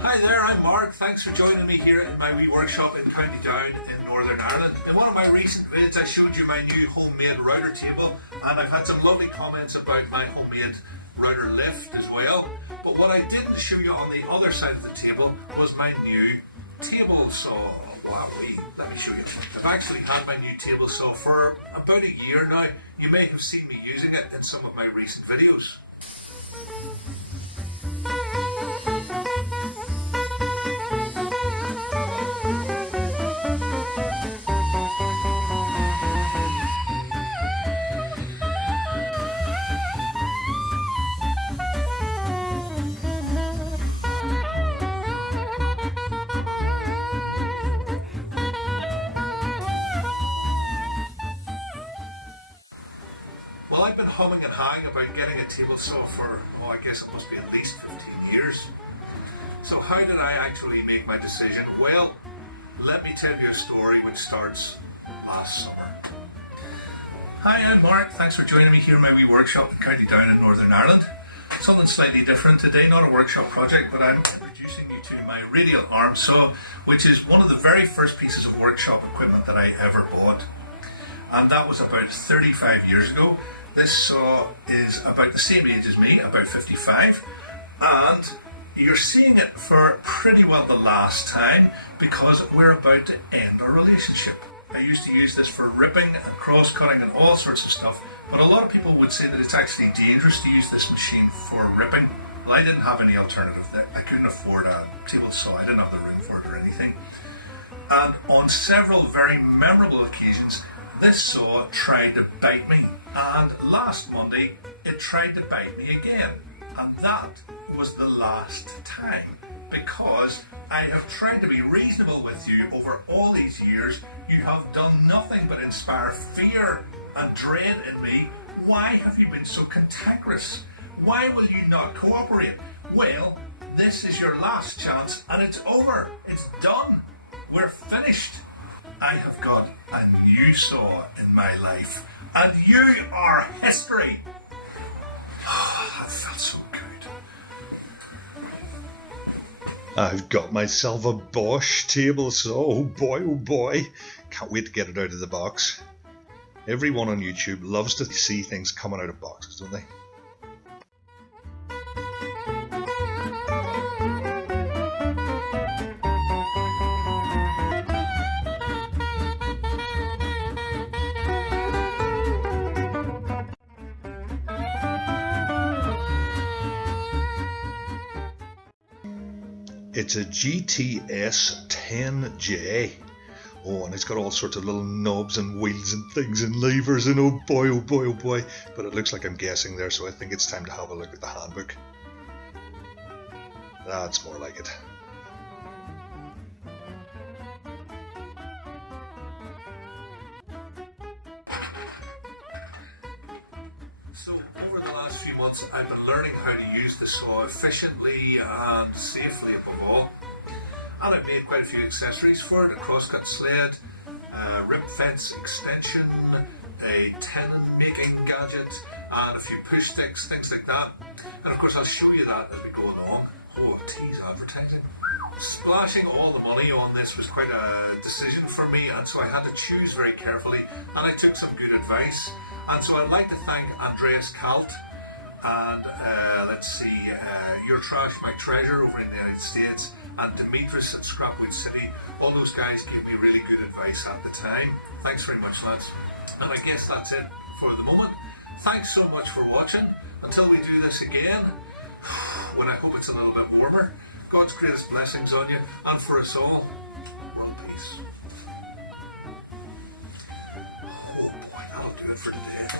Hi there, I'm Mark. Thanks for joining me here at my wee workshop in County Down in Northern Ireland. In one of my recent vids I showed you my new homemade router table, and I've had some lovely comments about my homemade router lift as well. But what I didn't show you on the other side of the table was my new table saw. Wowee, let me show you. I've actually had my new table saw for about a year now. You may have seen me using it in some of my recent videos. Well, I've been humming and hawing about getting a table saw for, I guess it must be at least 15 years. So how did I actually make my decision? Well, let me tell you a story which starts last summer. Hi, I'm Mark. Thanks for joining me here in my wee workshop in County Down in Northern Ireland. Something slightly different today, not a workshop project, but I'm introducing you to my Radial Arm Saw, which is one of the very first pieces of workshop equipment that I ever bought. And that was about 35 years ago. This saw is about the same age as me, about 55, and you're seeing it for pretty well the last time because we're about to end our relationship. I used to use this for ripping and cross-cutting and all sorts of stuff, but a lot of people would say that it's actually dangerous to use this machine for ripping. Well, I didn't have any alternative. I couldn't afford a table saw. I didn't have the room for it or anything. And on several very memorable occasions, this saw tried to bite me, and last Monday it tried to bite me again, and that was the last time, because I have tried to be reasonable with you over all these years. You have done nothing but inspire fear and dread in me. Why have you been so cantankerous? Why will you not cooperate? Well, this is your last chance, and it's over. It's done. We're finished. I have got a new saw in my life, and you are history. That felt so good. I've got myself a Bosch table saw. Oh boy. Can't wait to get it out of the box. Everyone on YouTube loves to see things coming out of boxes, don't they? It's a GTS 10J. Oh, and it's got all sorts of little knobs and wheels and things and levers and oh boy. But it looks like I'm guessing there, so I think it's time to have a look at the handbook. That's more like it. So over the last few months I've been learning how to use the saw efficiently and safely above all. And I've made quite a few accessories for it: a crosscut sled, a rib fence extension, a tenon making gadget, and a few push sticks, things like that. And of course I'll show you that as we go along. Oh, tease advertising. Splashing all the money on this was quite a decision for me, and so I had to choose very carefully, and I took some good advice. And so I'd like to thank Andreas, Kalt, and Your Trash My Treasure over in the United States, and Dimitris at Scrapwood City. All those guys gave me really good advice at the time. Thanks very much, lads. And I guess that's it for the moment. Thanks so much for watching. Until we do this again, when I hope it's a little bit warmer, God's greatest blessings on you and for us all. World peace. Oh boy, that'll do it for today.